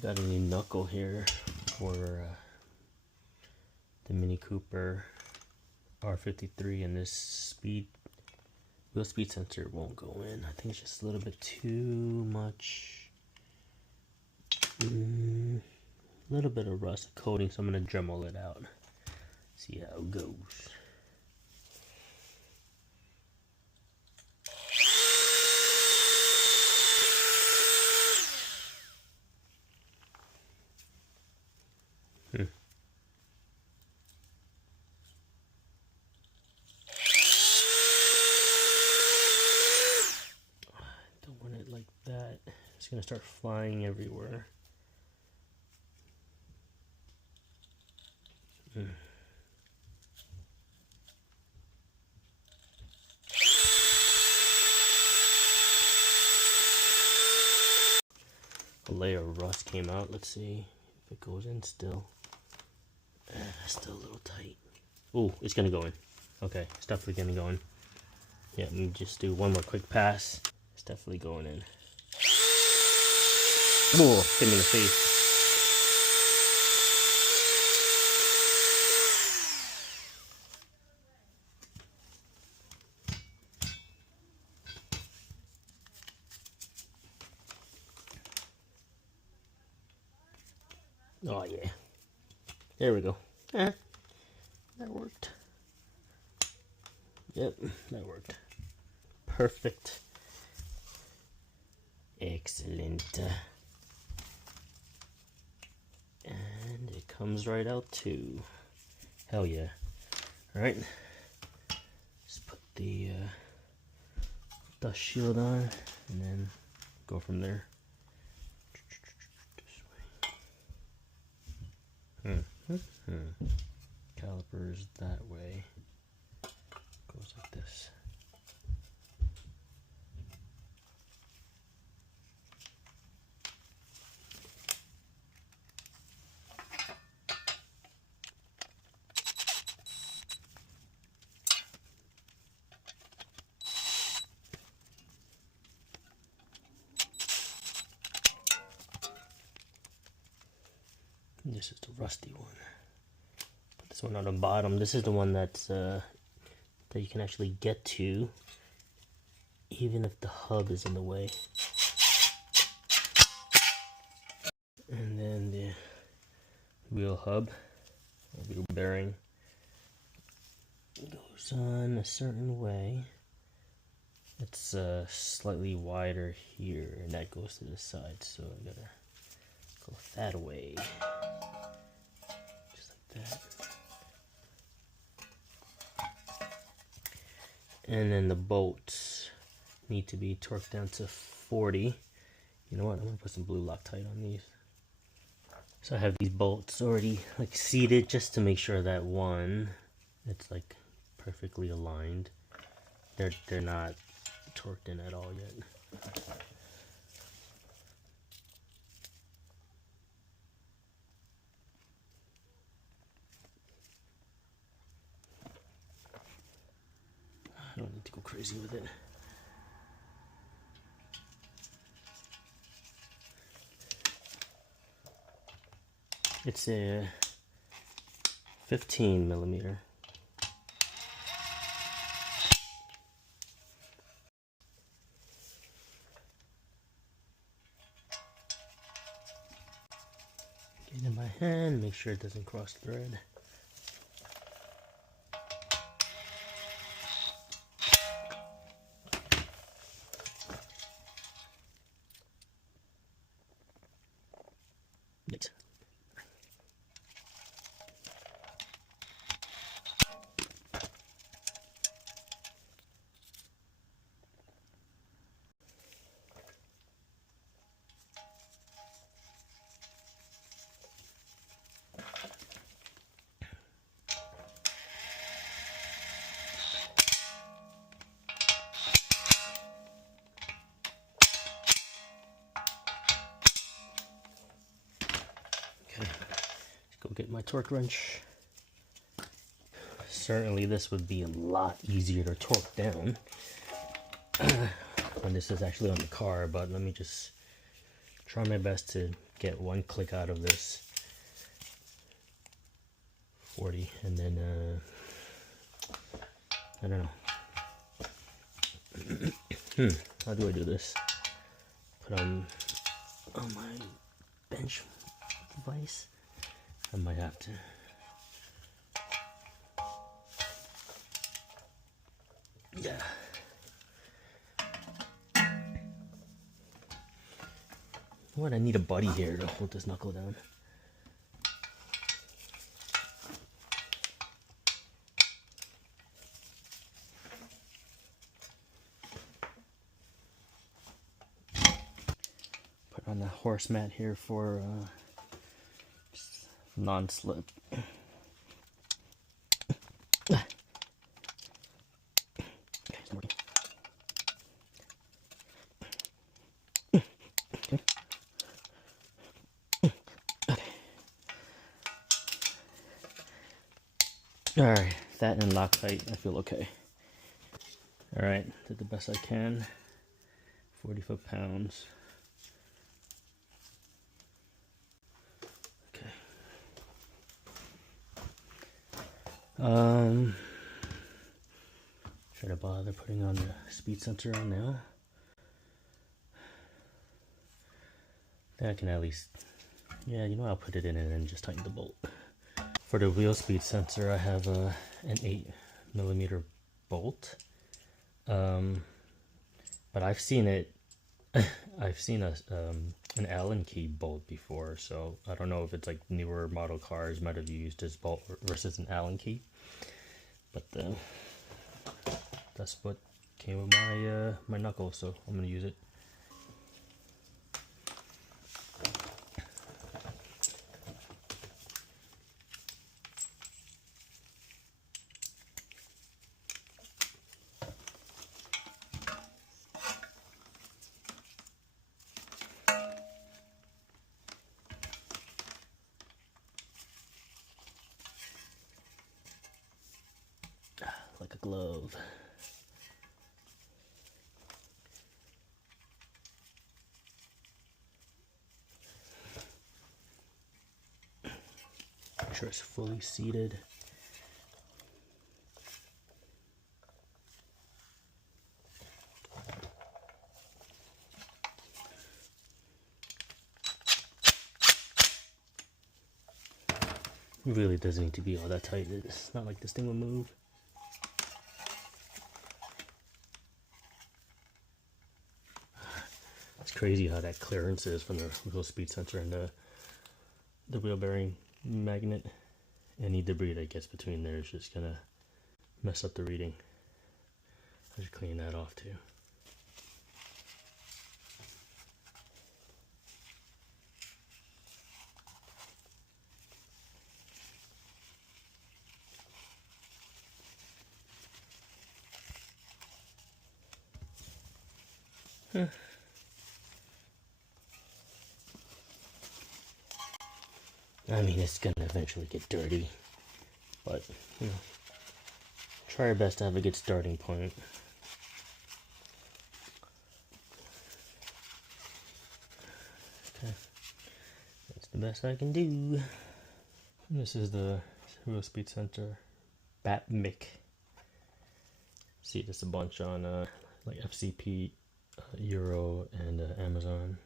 Got a new knuckle here for the Mini Cooper R53, and this wheel speed sensor won't go in. I think it's just a little bit too much, a little bit of rust coating, so I'm gonna Dremel it out, see how it goes. Don't want it like that. It's gonna start flying everywhere. A layer of rust came out. Let's see if it goes in still. Still a little tight. Oh, it's gonna go in. Okay, it's definitely gonna go in. Yeah, let me just do one more quick pass. It's definitely going in. Oh, hit me in the face. Oh yeah. There we go. That worked. Yep, that worked. Perfect. Excellent. And it comes right out too. Hell yeah. Alright. Just put the dust shield on and then go from there. Calipers that way. Goes like this. This is the rusty one. Put this one on the bottom. This is the one that's that you can actually get to, even if the hub is in the way. And then the wheel hub, or wheel bearing, goes on a certain way. It's slightly wider here, and that goes to the side. So I gotta go that way. That. And then the bolts need to be torqued down to 40. You know what? I'm gonna put some blue Loctite on these. So I have these bolts already like seated just to make sure that one, it's like perfectly aligned. They're not torqued in at all yet. I don't need to go crazy with it. It's a 15mm. Get it in my hand, make sure it doesn't cross thread. Next. Go get my torque wrench. Certainly this would be a lot easier to torque down when this is actually on the car, but let me just try my best to get one click out of this 40, and then I don't know. How do I do this? Put on my bench vise. I might have to. Yeah. What? I need a buddy here to hold this knuckle down. Put on the horse mat here for non-slip. Alright, that and Loctite, I feel okay. Alright, did the best I can. 40 foot-pounds. Okay. Should I bother putting on the speed sensor on now? I think I can at least, yeah, you know, I'll put it in and then just tighten the bolt. For the wheel speed sensor, I have an 8mm bolt, but I've seen it. I've seen an Allen key bolt before, so I don't know if it's like newer model cars might have used this bolt versus an Allen key, but that's what came with my knuckle, so I'm gonna use it. Like a glove. Make sure it's fully seated. It really doesn't need to be all that tight. It's not like this thing will move. It's crazy how that clearance is from the wheel speed sensor and the wheel bearing magnet. Any debris that gets between there is just gonna mess up the reading. I should clean that off too. I mean, it's gonna eventually get dirty, but you know, try our best to have a good starting point. Okay, that's the best I can do. This is the wheel speed sensor, BATMIC. See this a bunch on like FCP, Euro, and Amazon.